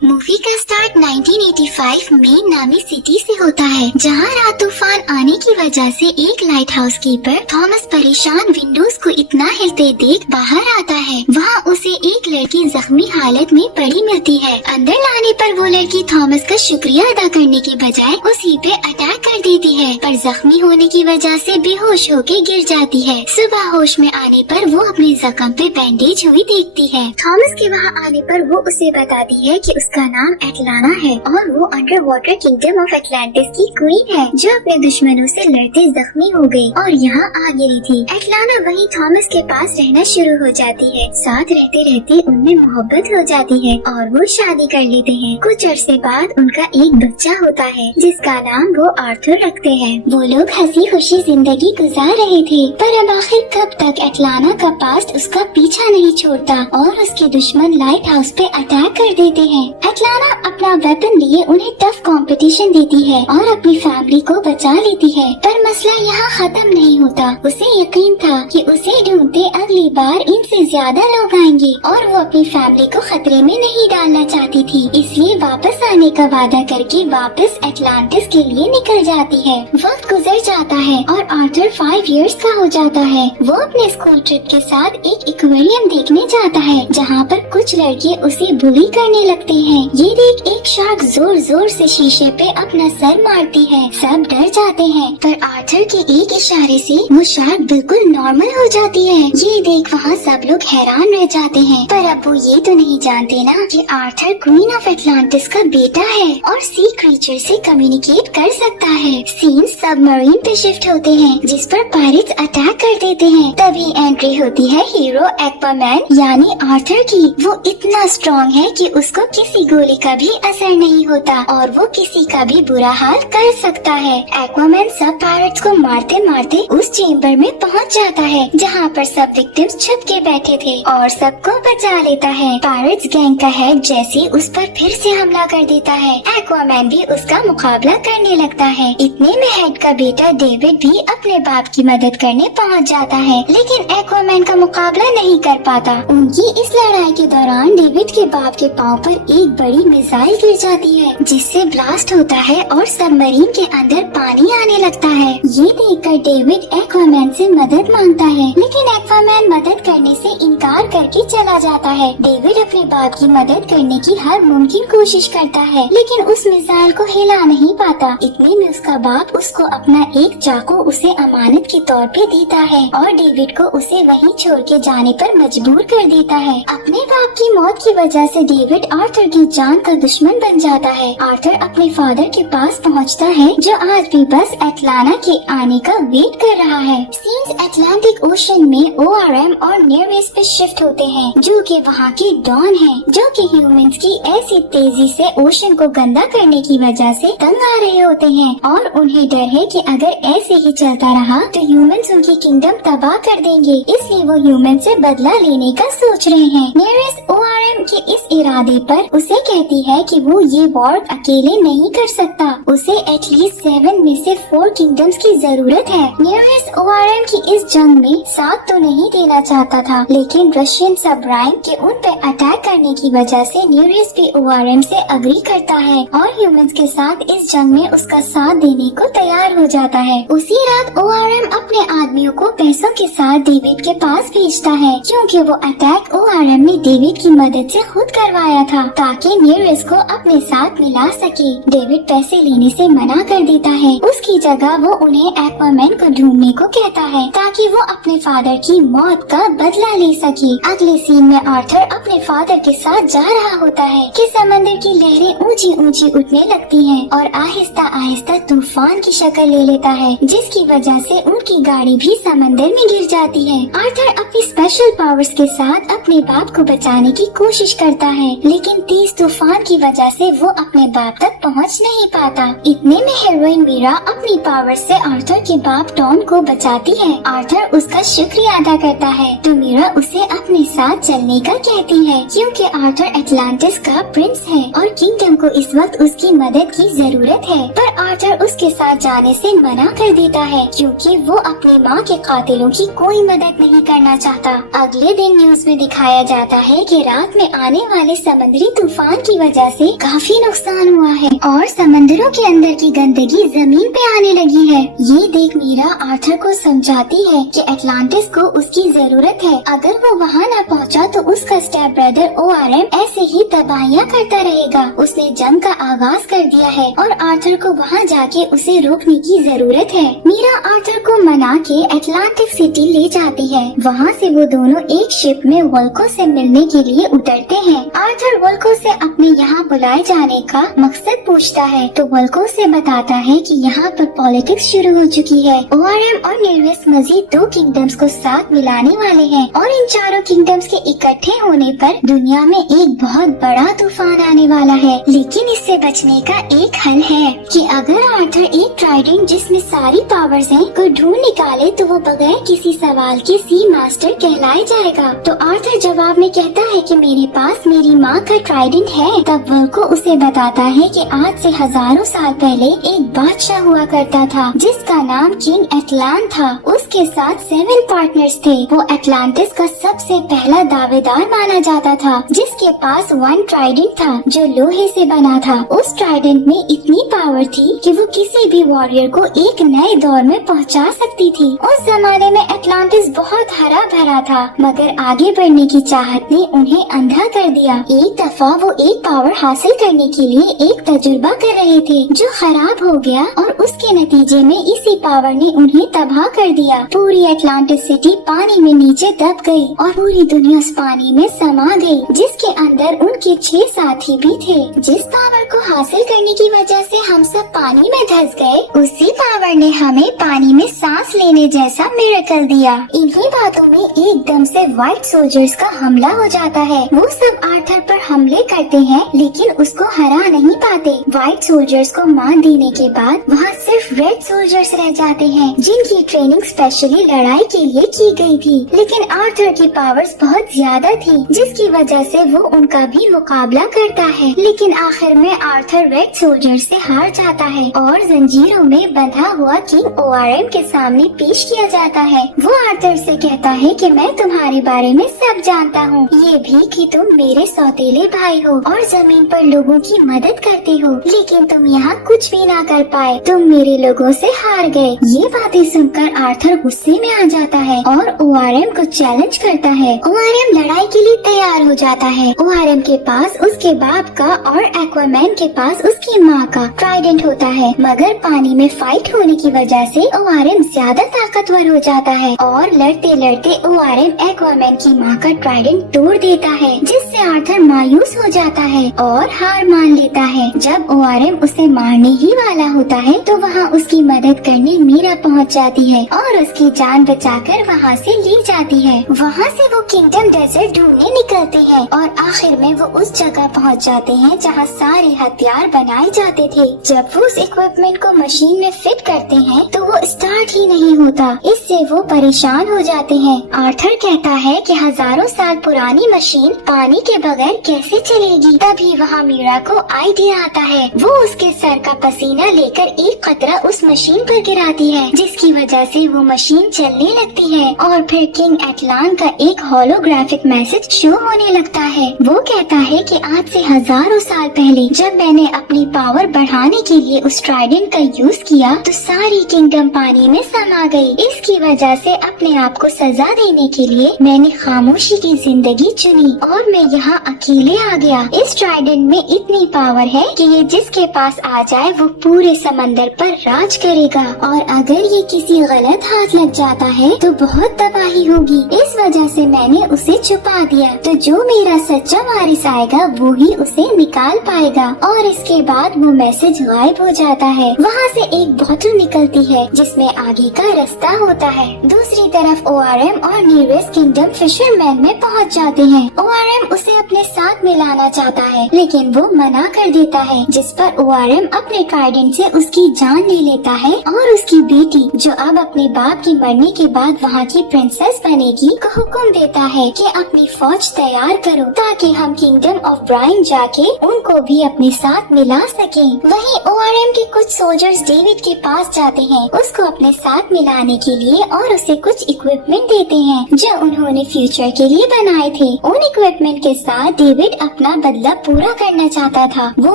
Movie का start 1985 में नामी सिटी से होता है, जहां रात तूफान आने की वजह से एक लाइट हाउस कीपर थॉमस परेशान विंडोज को इतना हिलते देख बाहर आता है। वहां उसे एक लड़की जख्मी हालत में पड़ी मिलती है। अंदर लाने पर वो लड़की थॉमस का शुक्रिया अदा करने के बजाय उसी पे अटैक कर देती है, पर जख्मी होने की वजह से बेहोश होके गिर जाती है। सुबह होश में आने पर वो अपने जख्म पे बैंडेज हुई देखती है। थॉमस के वहाँ आने पर वो उसे बताती है कि उसका नाम एटलाना है और वो under water kingdom of Atlantis की क्वीन है, जो अपने दुश्मनों से लड़ते जख्मी हो गई और यहाँ आ गिरी थी। एटलाना वहीं थॉमस के पास रहना शुरू हो जाती है। साथ रहते रहते उनमें मोहब्बत हो जाती है और वो शादी कर लेते हैं। कुछ अरसे बाद उनका एक बच्चा होता है, जिसका नाम वो आर्थर रखते हैं। वो लोग हंसी खुशी जिंदगी गुजार रहे थे, पर अब आखिर कब तक एटलाना का पास्ट उसका पीछा नहीं छोड़ता और उसके दुश्मन लाइट हाउस पे अटैक कर देते हैं। एटलाना अपना वेपन लिए उन्हें टफ कंपटीशन देती है और अपनी फैमिली को बचा लेती है, पर मसला यहाँ खत्म नहीं होता। उसे यकीन था कि उसे ढूंढते अगली बार इनसे ज्यादा लोग आएंगे और वो अपनी फैमिली को खतरे में नहीं डालना चाहती थी, इसलिए वापस आने का वादा करके वापस एटलांटिस के लिए निकल जाती है। वक्त गुजर जाता है और आर्थर 5 इयर्स का हो जाता है। वो अपने स्कूल ट्रिप के साथ एक एक्वेरियम देखने जाता है, जहाँ पर कुछ लड़के उसे बुली करने लगते हैं। ये देख एक शार्क जोर जोर से शीशे पे अपना सर मारती है। सब डर जाते हैं, पर आर्थर के एक इशारे से वो शार्क बिल्कुल नॉर्मल हो जाती है। ये देख वहाँ सब लोग हैरान रह जाते हैं, पर अब वो ये तो नहीं जानते ना कि आर्थर क्वीन ऑफ एटलांटिस का बेटा है और सी क्रीचर से कम्युनिकेट कर सकता है। सीन सबमरीन पे शिफ्ट होते हैं, जिस पर पायरेट्स अटैक कर देते हैं। तभी एंट्री होती है हीरो एक्वामैन यानी आर्थर की। वो इतना स्ट्रॉन्ग है कि उसको किसी गोली का भी असर नहीं होता और वो किसी का भी बुरा हाल कर सकता है। एक्वामैन सब पायरेट्स को मारते मारते उस चेम्बर में पहुंच जाता है, जहां पर सब विक्टिम्स छुप के बैठे थे और सबको बचा लेता है। पायरेट्स गैंग का हेड जैसे उस पर फिर से हमला कर देता है। एक्वामैन भी उसका मुकाबला करने लगता है। इतने में हेड का बेटा डेविड भी अपने बाप की मदद करने पहुंच जाता है, लेकिन एक्वामैन का मुकाबला नहीं कर पाता। उनकी इस लड़ाई के दौरान डेविड के बाप के पाँव पर एक बड़ी मिसाइल गिर जाती है, जिससे ब्लास्ट होता है और सबमरीन के अंदर पानी आने लगता है। ये देखकर डेविड एक्वामैन से मदद मांगता है, लेकिन एक्वामैन मदद करने से इनकार करके चला जाता है। डेविड अपने बाप की मदद करने की हर मुमकिन कोशिश करता है, लेकिन उस मिसाइल को हिला नहीं पाता। इतने में उसका बाप उसको अपना एक चाकू उसे अमानत के तौर पे देता है और डेविड को उसे वहीं छोड़ के जाने पर मजबूर कर देता है। अपने बाप की मौत की वजह से डेविड आर्थर की जान का दुश्मन बन जाता है। आर्थर अपने फादर के पास पहुंचता है, जो आज भी बस एटलाना के आने का वेट कर रहा है। सीन्स अटलांटिक ओशन में ORM और नियरेस्ट पे शिफ्ट होते हैं, जो कि वहाँ के डॉन हैं, जो कि ह्यूमंस की ऐसी तेजी से ओशन को गंदा करने की वजह से तंग आ रहे होते हैं और उन्हें डर है कि अगर ऐसे ही चलता रहा तो ह्यूमंस उनकी किंगडम तबाह कर देंगे, इसलिए वो ह्यूमन से बदला लेने का सोच रहे हैं। नियरेस्ट ORM के इस इरादे पर उसे कहती है कि वो ये वॉर अकेले नहीं कर सकता, उसे एटलीस्ट 7 में से 4 किंगडम्स की जरूरत है। नियरेस्ट ORM की इस जंग में साथ तो नहीं देना चाहता था, लेकिन रशियन सबमरीन के उन पे अटैक करने की वजह से नियरेस्ट भी ORM से अग्री करता है और ह्यूमंस के साथ इस जंग में उसका साथ देने को तैयार हो जाता है। उसी रात ORM अपने आदमियों को पैसों के साथ डेविड के पास भेजता है, क्योंकि वो अटैक ORM ने डेविड की मदद से खुद करवाया था, ताकि नियरेस्ट को अपने साथ मिला सके। डेविड पैसे लेने से मना कर देता है, उसकी जगह वो उन्हें एक्वामैन को ढूंढने को कहता है, ताकि वो अपने फादर की मौत का बदला ले सके। अगले सीन में आर्थर अपने फादर के साथ जा रहा होता है कि समंदर की लहरें ऊंची ऊंची उठने लगती हैं और आहिस्ता आहिस्ता तूफान की शक्ल ले लेता है, जिसकी वजह से उनकी गाड़ी भी समंदर में गिर जाती है। आर्थर अपनी स्पेशल पावर्स के साथ अपने बाप को बचाने की कोशिश करता है, लेकिन तेज तूफान की वजह से वो अपने बाप तक पहुंच नहीं पाता। इतने में हीरोइन मीरा अपनी पावर से आर्थर के बाप टॉम को बचाती है। आर्थर उसका शुक्रिया अदा करता है, तो मीरा उसे अपने साथ चलने का कहती है, क्योंकि आर्थर एटलांटिस का प्रिंस है और किंगडम को इस वक्त उसकी मदद की जरूरत है। पर आर्थर उसके साथ जाने से मना कर देता है, क्योंकि वो अपनी माँ के कातिलों की कोई मदद नहीं करना चाहता। अगले दिन न्यूज में दिखाया जाता है कि रात में आने वाले समुद्री तूफान तूफान की वजह से काफी नुकसान हुआ है और समंदरों के अंदर की गंदगी जमीन पे आने लगी है। ये देख मीरा आर्थर को समझाती है कि एटलांटिस को उसकी जरूरत है। अगर वो वहाँ न पहुँचा तो उसका स्टेप ब्रदर ORM ऐसे ही तबाहियां करता रहेगा। उसने जंग का आगाज कर दिया है और आर्थर को वहाँ जाके उसे रोकने की जरूरत है। मीरा आर्थर को मना के एटलांटिक सिटी ले जाती है। वहाँ से वो दोनों एक शिप में वोल्को से मिलने के लिए उतरते हैं। आर्थर वोल्को से अपने यहाँ बुलाए जाने का मकसद पूछता है तो वोल्को से बताता है कि यहाँ पर पॉलिटिक्स शुरू हो चुकी है। ORM और निर्विस मजीद 2 किंगडम्स को साथ मिलाने वाले हैं और इन चारों किंगडम्स के इकट्ठे होने पर दुनिया में एक बहुत बड़ा तूफान आने वाला है। लेकिन इससे बचने का एक हल है कि अगर आर्थर एक ट्राइडेंट जिसमें सारी पावर्स हैं को ढूंढ निकाले तो वो बगैर किसी सवाल के सी मास्टर कहलाया जाएगा। तो आर्थर जवाब में कहता है कि मेरे पास मेरी माँ का ट्राइडेंट है। तब वोल्को उसे बताता है कि आज से हजारों साल पहले एक बादशाह हुआ करता था जिसका नाम किंग एटलान था। उसके साथ 7 पार्टनर्स थे। वो एटलांटिस का सबसे पहला दावेदार माना जाता था जिसके पास 1 ट्राइडेंट था जो लोहे से बना था। उस ट्राइडेंट में इतनी पावर थी कि वो किसी भी वॉरियर को एक नए दौर में पहुंचा सकती थी। उस जमाने में एटलांटिस बहुत हरा भरा था मगर आगे बढ़ने की चाहत ने उन्हें अंधा कर दिया। एक दफा वो एक पावर हासिल करने के लिए एक तजुर्बा कर रहे थे जो खराब हो गया और उसके नतीजे में इसी पावर ने उन्हें तबाह कर दिया। पूरी एटलांटिस सिटी पानी में नीचे दब गई और पूरी दुनिया उस पानी में समा गई जिसके अंदर उनके 6 साथी भी थे। जिस पावर को हासिल करने की वजह से हम सब पानी में धंस गए उसी पावर ने हमें पानी में सांस लेने जैसा मिरेकल दिया। इन्हीं बातों में एकदम से व्हाइट सोल्जर्स का हमला हो जाता है। वो सब आर्थर पर हमले करते हैं लेकिन उसको हरा नहीं पाते। व्हाइट सोल्जर्स को मार देने के बाद वहाँ सिर्फ रेड सोल्जर्स रह जाते हैं जिनकी ट्रेनिंग स्पेशली लड़ाई के लिए की गई थी। लेकिन आर्थर की पावर्स बहुत ज्यादा थी जिसकी वजह से वो उनका भी मुकाबला करता है। लेकिन आखिर में आर्थर रेड सोल्जर से हार जाता है और जंजीरों में बंधा हुआ किंग ORM के सामने पेश किया जाता है। वो आर्थर से कहता है कि मैं तुम्हारे बारे में सब जानता हूँ, ये भी कि तुम मेरे सौतेले भाई हो और जमीन पर लोगों की मदद करते हो, लेकिन तुम यहाँ कुछ भी ना कर पाए, तुम मेरे लोगों से हार गए। ये बातें सुनकर आर्थर गुस्से में आ जाता है और ORM को चैलेंज करता है। ORM लड़ाई के लिए तैयार हो जाता है। ORM के पास उसके बाप का और एक्वामैन के पास उसकी माँ का ट्राइडेंट होता है मगर पानी में फाइट होने की वजह से ORM ज्यादा ताकतवर हो जाता है और लड़ते लड़ते ORM एक्वामैन की माँ का ट्राइडेंट तोड़ देता है जिससे आर्थर मायूस हो जाता है और हार मान लेता है। जब ORM उसे मारने ही वाला होता है तो वहाँ उसकी मदद करने मीरा पहुँच जाती है और उसकी जान बचाकर वहाँ से ले जाती है। वहाँ से वो किंगडम डेजर्ट ढूंढने निकलते हैं और आखिर में वो उस जगह पहुँच जाते हैं जहाँ सारे हथियार बनाए जाते थे। जब वो उस इक्विपमेंट को मशीन में फिट करते हैं तो वो स्टार्ट ही नहीं होता। इससे वो परेशान हो जाते हैं। आर्थर कहता है कि हजारों साल पुरानी मशीन पानी के बगैर कैसे चलेगी। तभी वहाँ मीरा को आइडिया आता है। वो उसके सर का पसीना लेकर एक कतरा उस मशीन पर गिराती है जिसकी वजह से वो मशीन चलने लगती है और फिर किंग एटलान का एक होलोग्राफिक मैसेज शो होने लगता है। वो कहता है कि आज से हजारों साल पहले जब मैंने अपनी पावर बढ़ाने के लिए उस ट्राइडेंट का यूज किया तो सारी किंगडम पानी में समा गई। इसकी वजह से अपने आप को सजा देने के लिए मैंने खामोशी की जिंदगी चुनी और मैं यहाँ अकेले आ गया। इस ट्राइडेंट में इतनी पावर है कि ये जिसके पास आ जाए वो पूरे समंदर पर राज करेगा और अगर ये किसी गलत हाथ लग जाता है तो बहुत तबाही होगी। इस वजह से मैंने उसे छुपा दिया तो जो मेरा सच्चा वारिस आएगा वो ही उसे निकाल पाएगा। और इसके बाद वो मैसेज गायब हो जाता है। वहाँ से एक बोतल निकलती है जिसमें आगे का रास्ता होता है। दूसरी तरफ ORM और नीरवेस किंगडम फिशरमैन में पहुँच जाते हैं। ORM उसे अपने साथ मिलाना चाहता है लेकिन वो मना कर देता है, जिस पर ORM अपने ट्राइडेंट से उसकी जान ले लेता है और उसकी बेटी, जो अब अपने बाप के मरने के बाद वहाँ की प्रिंसेस बनेगी, को हुक्म देता है कि अपनी फौज तैयार करो ताकि हम किंगडम ऑफ ब्राइन जाके उनको भी अपने साथ मिला सकें। वहीं ORM के कुछ सोल्जर्स डेविड के पास जाते हैं उसको अपने साथ मिलाने के लिए और उसे कुछ इक्विपमेंट देते हैं जो उन्होंने फ्यूचर के लिए बनाए थे। उन इक्विपमेंट के साथ डेविड अपना बदला पूरा करना चाहता था। वो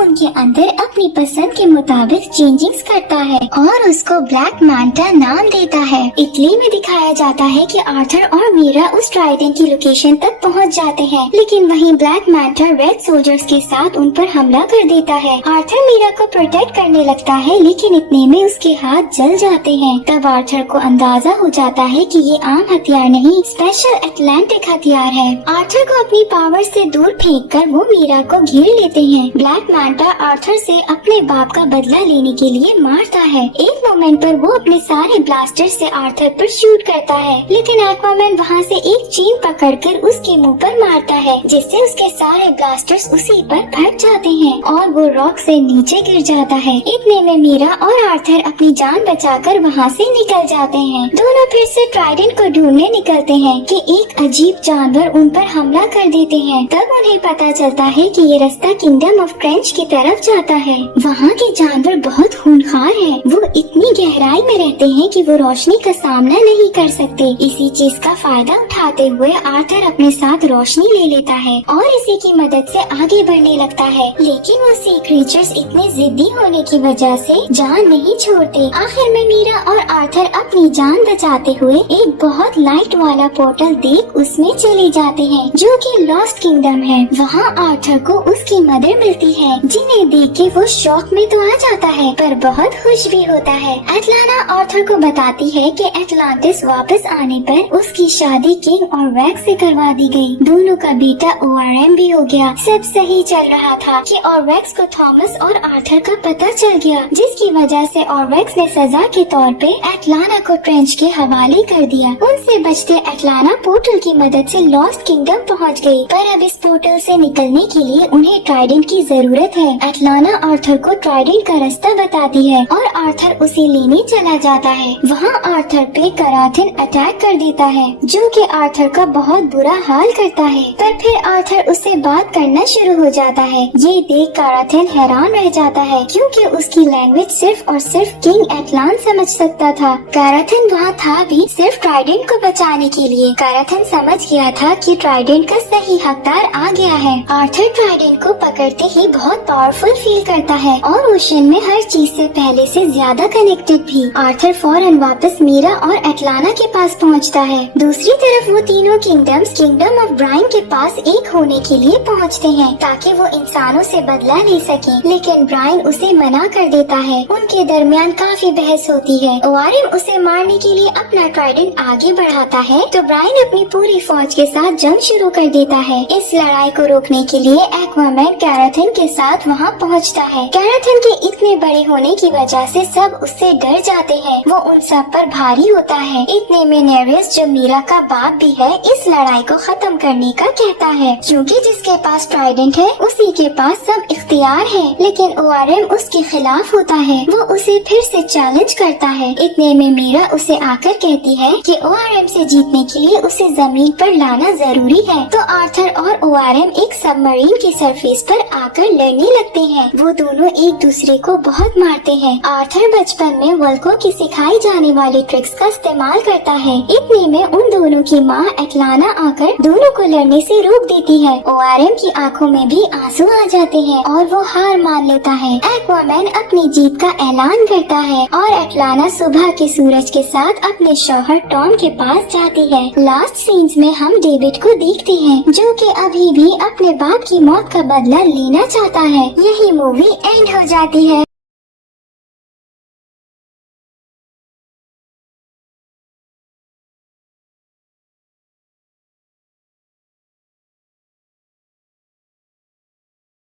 उनके अंदर अपनी पसंद के मुताबिक चेंजिंग्स करता है और उसको ब्लैक मैंटा नाम देता है। इटली में दिखाया जाता है कि आर्थर और मीरा उस ट्राइडेंट की लोकेशन तक पहुंच जाते हैं, लेकिन वहीं ब्लैक मैंटा रेड सोल्जर्स के साथ उन पर हमला कर देता है। आर्थर मीरा को प्रोटेक्ट करने लगता है, लेकिन इतने में उसके हाथ जल जाते हैं। तब आर्थर को अंदाजा हो जाता है कि ये आम हथियार नहीं, स्पेशल अटलांटिक हथियार है। आर्थर को अपनी पावर से दूर फेंककर वो मीरा को घेर लेते हैं। ब्लैक मैंटा आर्थर से अपने बाप का बदला लेने के लिए मारता है। एक मोमेंट पर वो अपने सारे ब्लास्टर से आर्थर पर शूट करता है, लेकिन एक्वामैन वहाँ से एक चेन पकड़कर उसके मुंह पर मारता है, जिससे उसके सारे ब्लास्टर्स उसी पर फट जाते हैं और वो रॉक से नीचे गिर जाता है। इतने में मीरा और आर्थर अपनी जान बचाकर वहाँ से निकल जाते हैं। दोनों फिर से ट्राइडेंट को ढूंढने निकलते हैं कि एक अजीब जानवर उन पर हमला कर देते हैं। तब उन्हें पता चलता है कि ये रास्ता किंगडम ऑफ क्रेंच की तरफ जाता है। वहाँ के जानवर बहुत खूंखार है। वो इतनी गहराई में रहते हैं कि वो रोशनी का सामना नहीं कर सकते। इसी चीज का फायदा उठाते हुए आर्थर अपने साथ रोशनी ले लेता है और इसी की मदद से आगे बढ़ने लगता है, लेकिन वो सी क्रीचर्स इतने जिद्दी होने की वजह से जान नहीं छोड़ते। आखिर में मीरा और आर्थर अपनी जान बचाते हुए एक बहुत लाइट वाला पोर्टल देख उसमें चले जाते हैं, जो कि लॉस्ट किंगडम है। वहाँ आर्थर को उसकी मदर मिलती है, जिन्हें देख के वो शॉक में तो आ जाता है पर बहुत खुश भी होता है। एटलाना आर्थर को बताती है कि एटलांटिस वापस आने पर उसकी शादी किंग और वैक्स से करवा दी गई। दोनों का बेटा ORM भी हो गया। सब सही चल रहा था कि ऑरवैक्स को थॉमस और आर्थर का पता चल गया, जिसकी वजह से ऑरवैक्स ने सजा के तौर पे एटलाना को ट्रेंच के हवाले कर दिया। उनसे बचते एटलाना पोर्टल की मदद से लॉस्ट किंगडम पहुंच गई, पर अब इस पोर्टल से निकलने के लिए उन्हें ट्राइडेंट की जरूरत है। एटलाना आर्थर को ट्राइडेंट का रास्ता बताती है और आर्थर उसे लेने चला जाता है। वहाँ आर्थर पे कराथिन अटैक कर देता है, जो कि आर्थर का बहुत बुरा हाल करता है, पर फिर आर्थर उससे बात करना शुरू हो जाता है। ये देख कराथिन हैरान रह जाता है, क्योंकि उसकी लैंग्वेज सिर्फ और सिर्फ किंग एटलान समझ सकता था। कराथिन वहाँ था भी सिर्फ ट्राइडेंट को बचाने के लिए। कराथिन समझ गया था कि ट्राइडेंट का सही हकदार आ गया है। आर्थर ट्राइडेंट को पकड़ते ही बहुत पावरफुल फील करता है और ओशन में हर चीज से पहले से ज्यादा कनेक्टेड भी। आर्थर फौरन वापस मीरा और एटलाना के पास पहुंचता है। दूसरी तरफ वो तीनों किंगडम्स किंगडम ऑफ ब्राइन के पास एक होने के लिए पहुंचते हैं, ताकि वो इंसानों से बदला ले सके, लेकिन ब्राइन उसे मना कर देता है। उनके दरमियान काफी बहस होती है। ORM उसे मारने के लिए अपना ट्राइडेंट आगे बढ़ाता है, तो ब्राइन अपनी पूरी फौज के साथ जंग शुरू कर देता है। इस लड़ाई को रोकने के लिए एक्वामैन कैराथिन के साथ वहाँ पहुँचता है। कैराथिन के इतने बड़े होने की वजह से सब उससे डर जाते हैं। वो उन सब पर भारी होता है। इतने में नेरियस, जो मीरा का बाप भी है, इस लड़ाई को खत्म करने का कहता है, क्योंकि जिसके पास ट्राइडेंट है उसी के पास सब इख्तियार है। लेकिन ORM उसके खिलाफ होता है। वो उसे फिर से चैलेंज करता है। इतने में मीरा उसे आकर कहती है कि ORM से जीतने के लिए उसे जमीन पर लाना जरूरी है। तो आर्थर और ORM एक सबमरीन की सरफेस पर आकर लड़ने लगते हैं। वो दोनों एक दूसरे को बहुत मारते हैं। आर्थर बचपन में वल्को की सिखाई जाने वाली ट्रिक्स का इस्तेमाल करता है। इतने में उन दोनों की माँ एटलाना आकर दोनों को लड़ने से रोक देती है। ORM की आंखों में भी आंसू आ जाते हैं और वो हार मान लेता है। एक्वामैन अपनी जीत का ऐलान करता है और एटलाना सुबह के सूरज के साथ अपने शौहर टॉम के पास जाती है। लास्ट सीन्स में हम डेविड को देखते हैं, जो कि अभी भी अपने बाप की मौत का बदला लेना चाहता है। यही मूवी एंड हो जाती है।